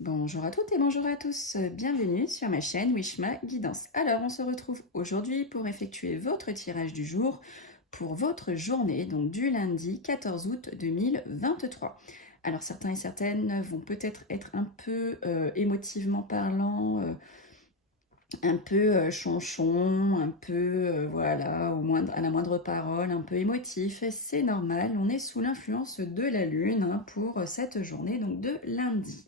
Bonjour à toutes et bonjour à tous, bienvenue sur ma chaîne Wishma Guidance. Alors on se retrouve aujourd'hui pour effectuer votre tirage du jour pour votre journée, donc du lundi 14 août 2023. Alors certains et certaines vont peut-être être un peu émotivement parlant, un peu chonchon, un peu voilà, à la moindre parole, un peu émotif, c'est normal, on est sous l'influence de la lune pour cette journée donc de lundi.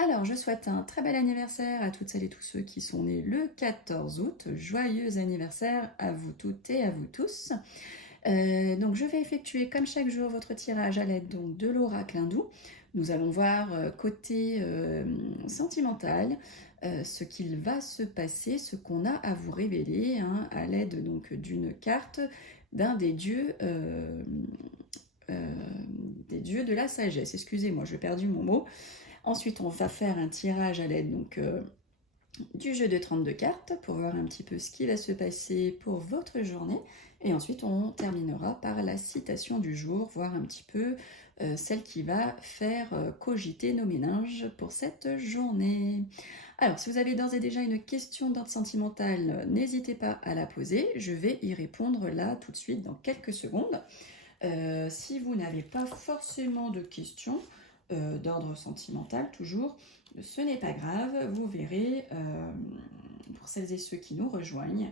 Alors, je souhaite un très bel anniversaire à toutes celles et tous ceux qui sont nés le 14 août. Joyeux anniversaire à vous toutes et à vous tous. Donc, je vais effectuer comme chaque jour votre tirage à l'aide donc, de l'oracle hindou. Nous allons voir côté sentimental ce qu'il va se passer, ce qu'on a à vous révéler à l'aide donc d'une carte d'un des dieux de la sagesse. Excusez-moi, j'ai perdu mon mot. Ensuite, on va faire un tirage à l'aide donc du jeu de 32 cartes pour voir un petit peu ce qui va se passer pour votre journée. Et ensuite, on terminera par la citation du jour, voir un petit peu celle qui va faire cogiter nos méninges pour cette journée. Alors, si vous avez d'ores et déjà une question d'ordre sentimental, n'hésitez pas à la poser. Je vais y répondre là tout de suite dans quelques secondes. Si vous n'avez pas forcément de questions, d'ordre sentimental toujours, ce n'est pas grave, vous verrez, pour celles et ceux qui nous rejoignent,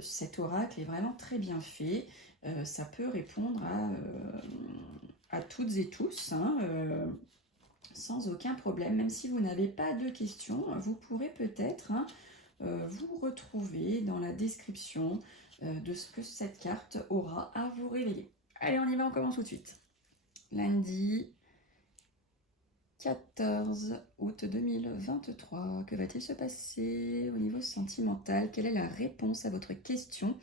cet oracle est vraiment très bien fait, ça peut répondre à toutes et tous, sans aucun problème, même si vous n'avez pas de questions, vous pourrez peut-être vous retrouver dans la description de ce que cette carte aura à vous révéler. Allez, on y va, on commence tout de suite. Lundi 14 août 2023, que va-t-il se passer au niveau sentimental? Quelle est la réponse à votre question?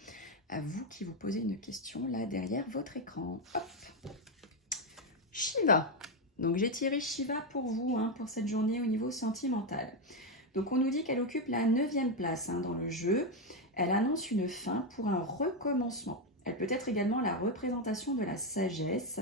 À vous qui vous posez une question là derrière votre écran. Hop. Shiva. Donc j'ai tiré Shiva pour vous, pour cette journée au niveau sentimental. Donc on nous dit qu'elle occupe la 9e place dans le jeu. Elle annonce une fin pour un recommencement. Elle peut être également la représentation de la sagesse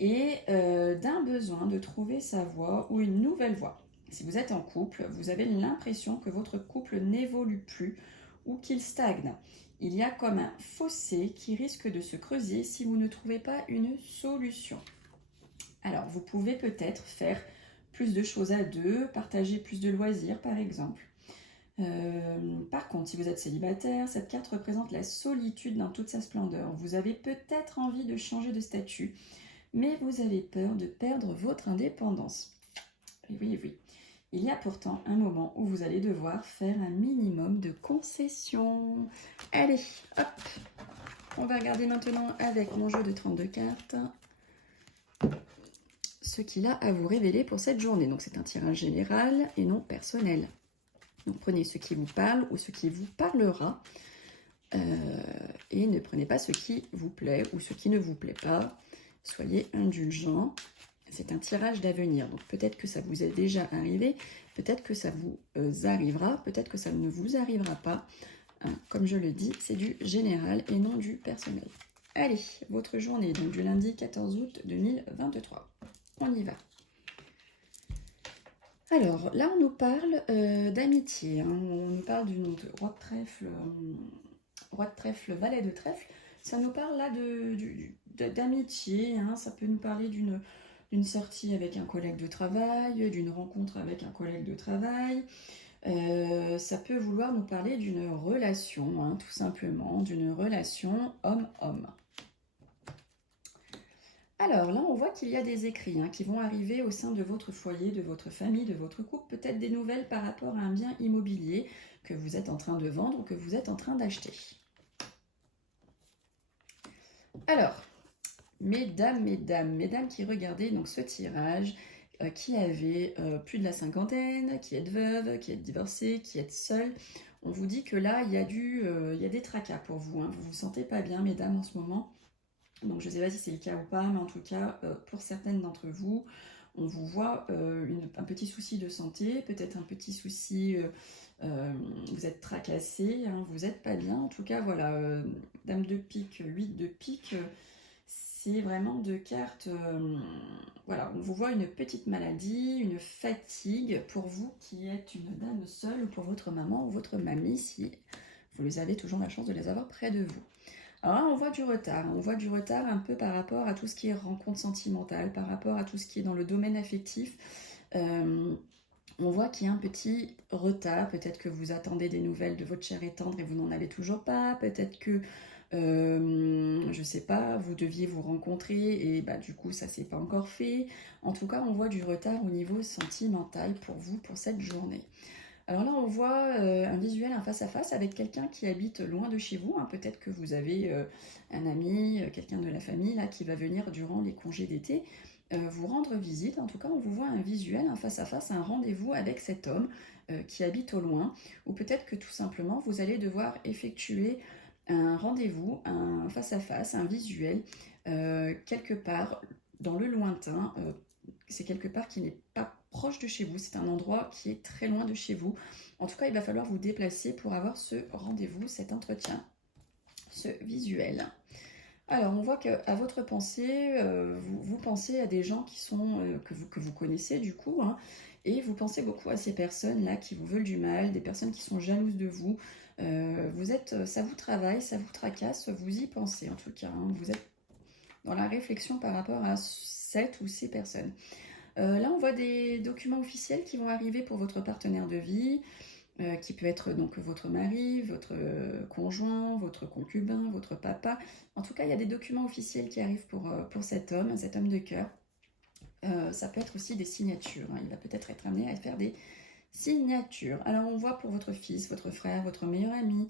et d'un besoin de trouver sa voie ou une nouvelle voie. Si vous êtes en couple, vous avez l'impression que votre couple n'évolue plus ou qu'il stagne. Il y a comme un fossé qui risque de se creuser si vous ne trouvez pas une solution. Alors, vous pouvez peut-être faire plus de choses à deux, partager plus de loisirs par exemple. Par contre, si vous êtes célibataire, cette carte représente la solitude dans toute sa splendeur. Vous avez peut-être envie de changer de statut, mais vous avez peur de perdre votre indépendance. Et oui, oui. Il y a pourtant un moment où vous allez devoir faire un minimum de concessions. Allez, hop. On va regarder maintenant avec mon jeu de 32 cartes ce qu'il a à vous révéler pour cette journée. Donc c'est un tirage général et non personnel. Donc prenez ce qui vous parle ou ce qui vous parlera et ne prenez pas ce qui vous plaît ou ce qui ne vous plaît pas. Soyez indulgents. C'est un tirage d'avenir, donc peut-être que ça vous est déjà arrivé, peut-être que ça vous arrivera, peut-être que ça ne vous arrivera pas. Comme je le dis, c'est du général et non du personnel. Allez, votre journée, donc du lundi 14 août 2023. On y va. Alors, là, on nous parle d'amitié. On nous parle du roi de trèfle, valet de trèfle. Ça nous parle là d'amitié. Ça peut nous parler d'une sortie avec un collègue de travail, d'une rencontre avec un collègue de travail. Ça peut vouloir nous parler d'une relation, tout simplement, d'une relation homme-homme. Alors là, on voit qu'il y a des écrits qui vont arriver au sein de votre foyer, de votre famille, de votre couple, peut-être des nouvelles par rapport à un bien immobilier que vous êtes en train de vendre ou que vous êtes en train d'acheter. Alors, mesdames qui regardaient donc ce tirage, qui avez plus de la cinquantaine, qui êtes veuve, qui êtes divorcée, qui êtes seule, on vous dit que là, il y a des tracas pour vous. Vous vous sentez pas bien, mesdames, en ce moment. Donc je ne sais pas si c'est le cas ou pas, mais en tout cas, pour certaines d'entre vous, on vous voit un petit souci de santé, peut-être un petit souci, vous êtes tracassé, vous n'êtes pas bien. En tout cas, voilà, dame de pique, 8 de pique, c'est vraiment deux cartes, voilà, on vous voit une petite maladie, une fatigue pour vous qui êtes une dame seule ou pour votre maman ou votre mamie si vous avez toujours la chance de les avoir près de vous. Alors là, on voit du retard un peu par rapport à tout ce qui est rencontre sentimentale, par rapport à tout ce qui est dans le domaine affectif. On voit qu'il y a un petit retard, peut-être que vous attendez des nouvelles de votre chère et tendre et vous n'en avez toujours pas, peut-être que, je sais pas, vous deviez vous rencontrer et bah, du coup ça s'est pas encore fait. En tout cas, on voit du retard au niveau sentimental pour vous, pour cette journée. Alors là, on voit un visuel, un face-à-face avec quelqu'un qui habite loin de chez vous, hein. Peut-être que vous avez un ami, quelqu'un de la famille là, qui va venir durant les congés d'été vous rendre visite. En tout cas, on vous voit un visuel, un face-à-face, un rendez-vous avec cet homme qui habite au loin. Ou peut-être que tout simplement, vous allez devoir effectuer un rendez-vous, un face-à-face, un visuel, quelque part dans le lointain. C'est quelque part qui n'est pas proche de chez vous, c'est un endroit qui est très loin de chez vous. En tout cas, il va falloir vous déplacer pour avoir ce rendez-vous, cet entretien, ce visuel. Alors, on voit qu'à votre pensée, vous pensez à des gens qui sont, que vous connaissez du coup, hein, et vous pensez beaucoup à ces personnes-là qui vous veulent du mal, des personnes qui sont jalouses de vous. Ça vous travaille, ça vous tracasse, vous y pensez en tout cas, hein. Vous êtes dans la réflexion par rapport à cette ou ces personnes. Là, on voit des documents officiels qui vont arriver pour votre partenaire de vie, qui peut être donc votre mari, votre conjoint, votre concubin, votre papa. En tout cas, il y a des documents officiels qui arrivent pour cet homme de cœur. Ça peut être aussi des signatures, hein. Il va peut-être être amené à faire des signatures. Alors, on voit pour votre fils, votre frère, votre meilleur ami,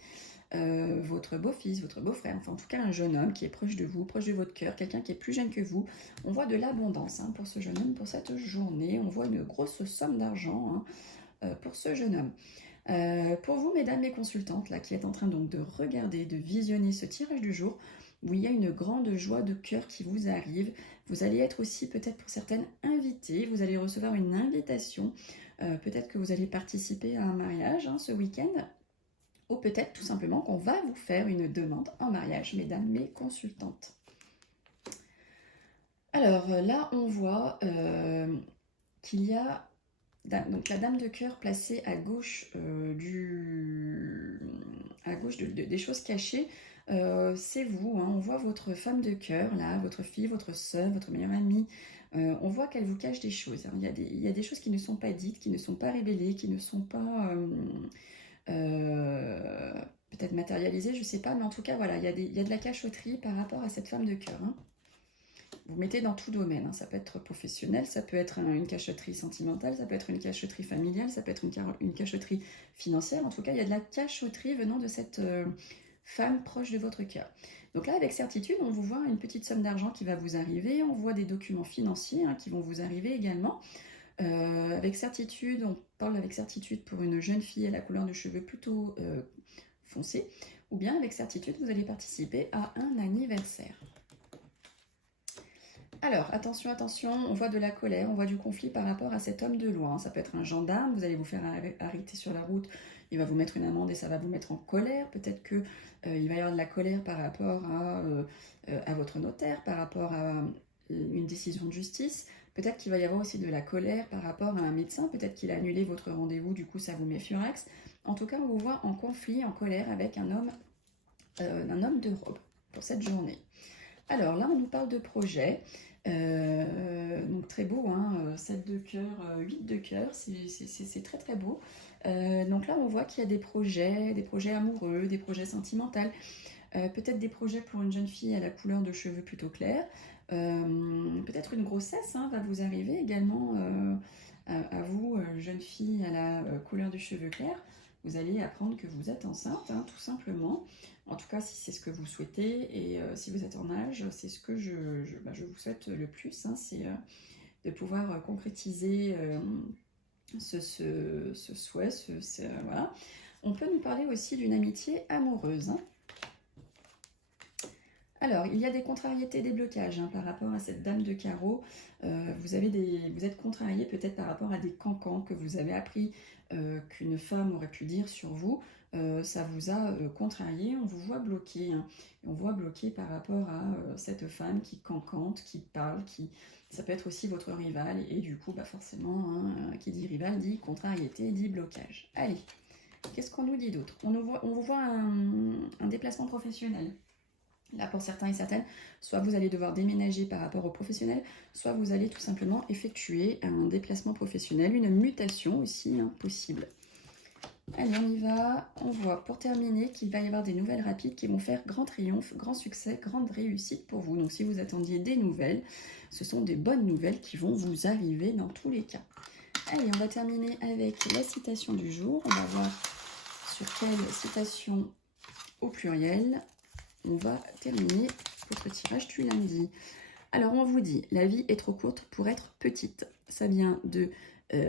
votre beau-fils, votre beau-frère, enfin en tout cas un jeune homme qui est proche de vous, proche de votre cœur, quelqu'un qui est plus jeune que vous. On voit de l'abondance, hein, pour ce jeune homme, pour cette journée. On voit une grosse somme d'argent, hein, pour ce jeune homme. Pour vous, mesdames mes consultantes, là, qui êtes en train donc de regarder, de visionner ce tirage du jour, où il y a une grande joie de cœur qui vous arrive. Vous allez être aussi peut-être pour certaines invitées, vous allez recevoir une invitation, peut-être que vous allez participer à un mariage, hein, ce week-end, ou peut-être tout simplement qu'on va vous faire une demande en mariage, mesdames mes consultantes. Alors là, on voit qu'il y a donc la dame de cœur placée à gauche, des choses cachées. C'est vous, hein. On voit votre femme de cœur, là, votre fille, votre soeur, votre meilleure amie. On voit qu'elle vous cache des choses, hein. Il y a des choses qui ne sont pas dites, qui ne sont pas révélées, qui ne sont pas peut-être matérialisées, je ne sais pas, mais en tout cas, voilà, il y a de la cachotterie par rapport à cette femme de cœur, hein. Vous mettez dans tout domaine, hein. Ça peut être professionnel, ça peut être une cachotterie sentimentale, ça peut être une cachotterie familiale, ça peut être une cachotterie financière. En tout cas, il y a de la cachotterie venant de cette femme proche de votre cœur. Donc là, avec certitude, on vous voit une petite somme d'argent qui va vous arriver, on voit des documents financiers, hein, qui vont vous arriver également. Avec certitude, on parle avec certitude pour une jeune fille à la couleur de cheveux plutôt foncée, ou bien avec certitude, vous allez participer à un anniversaire. Alors, attention, attention, on voit de la colère, on voit du conflit par rapport à cet homme de loin. Ça peut être un gendarme, vous allez vous faire arrêter sur la route, il va vous mettre une amende et ça va vous mettre en colère. Peut-être qu'il va y avoir de la colère par rapport à votre notaire, par rapport à une décision de justice. Peut-être qu'il va y avoir aussi de la colère par rapport à un médecin, peut-être qu'il a annulé votre rendez-vous, du coup ça vous met furax. En tout cas, on vous voit en conflit, en colère avec un homme de robe pour cette journée. Alors là, on nous parle de projet. Donc très beau, hein, 7 de cœur, 8 de cœur, c'est très très beau. Donc là, on voit qu'il y a des projets amoureux, des projets sentimentaux, peut-être des projets pour une jeune fille à la couleur de cheveux plutôt claire. Peut-être une grossesse, hein, va vous arriver également à vous, jeune fille à la couleur de cheveux clairs. Vous allez apprendre que vous êtes enceinte, hein, tout simplement. En tout cas, si c'est ce que vous souhaitez et si vous êtes en âge, c'est ce que je vous souhaite le plus, hein, c'est de pouvoir concrétiser ce souhait. Voilà. On peut nous parler aussi d'une amitié amoureuse, hein. Alors, il y a des contrariétés, des blocages hein, par rapport à cette dame de carreau. Vous êtes contrarié peut-être par rapport à des cancans que vous avez appris qu'une femme aurait pu dire sur vous. Ça vous a contrarié, on vous voit bloqué. Hein. On voit bloqué par rapport à cette femme qui cancante, qui parle, ça peut être aussi votre rival. Et du coup, bah forcément, hein, qui dit rival dit contrariété, dit blocage. Allez, qu'est-ce qu'on nous dit d'autre? On vous voit un déplacement professionnel. Là, pour certains et certaines, soit vous allez devoir déménager par rapport au professionnel, soit vous allez tout simplement effectuer un déplacement professionnel, une mutation aussi hein, possible. Allez, on y va. On voit pour terminer qu'il va y avoir des nouvelles rapides qui vont faire grand triomphe, grand succès, grande réussite pour vous. Donc si vous attendiez des nouvelles, ce sont des bonnes nouvelles qui vont vous arriver dans tous les cas. Allez, on va terminer avec la citation du jour. On va voir sur quelle citation au pluriel on va terminer votre tirage du lundi. Alors, on vous dit, la vie est trop courte pour être petite. Ça vient de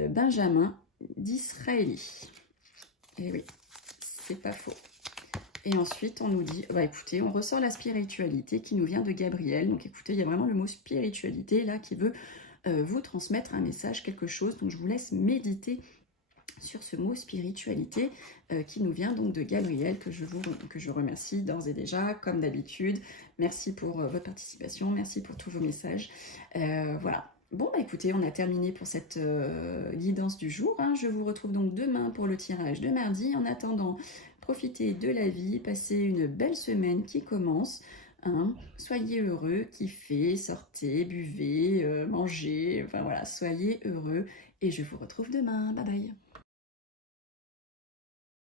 Benjamin Disraeli. Et oui, c'est pas faux. Et ensuite, on nous dit, bah écoutez, on ressort la spiritualité qui nous vient de Gabriel. Donc écoutez, il y a vraiment le mot spiritualité là qui veut vous transmettre un message, quelque chose. Donc je vous laisse méditer sur ce mot spiritualité qui nous vient donc de Gabriel, que je remercie d'ores et déjà, comme d'habitude. Merci pour votre participation, merci pour tous vos messages. Voilà. Bon, bah écoutez, on a terminé pour cette guidance du jour. Hein. Je vous retrouve donc demain pour le tirage de mardi. En attendant, profitez de la vie, passez une belle semaine qui commence. Hein. Soyez heureux, kiffez, sortez, buvez, mangez, enfin voilà, soyez heureux. Et je vous retrouve demain. Bye bye.